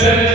Yeah.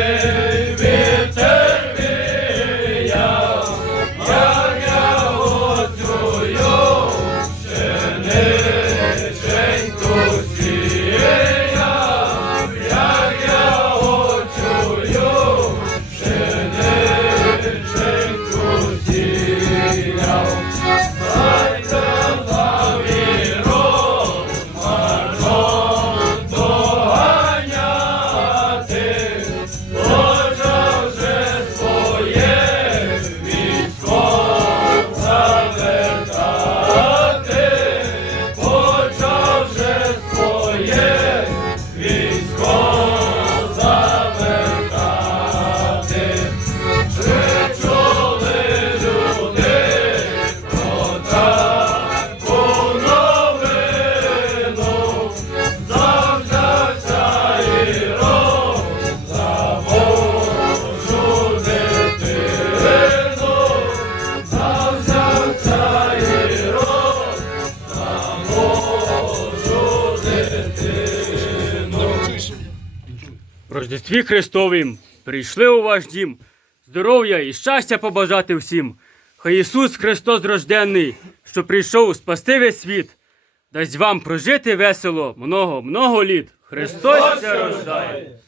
Рождестві Христовім прийшли у ваш дім, здоров'я і щастя побажати всім. Хай Ісус Христос рожденний, що прийшов спасти весь світ, дасть вам прожити весело много, много літ. Христос рождає.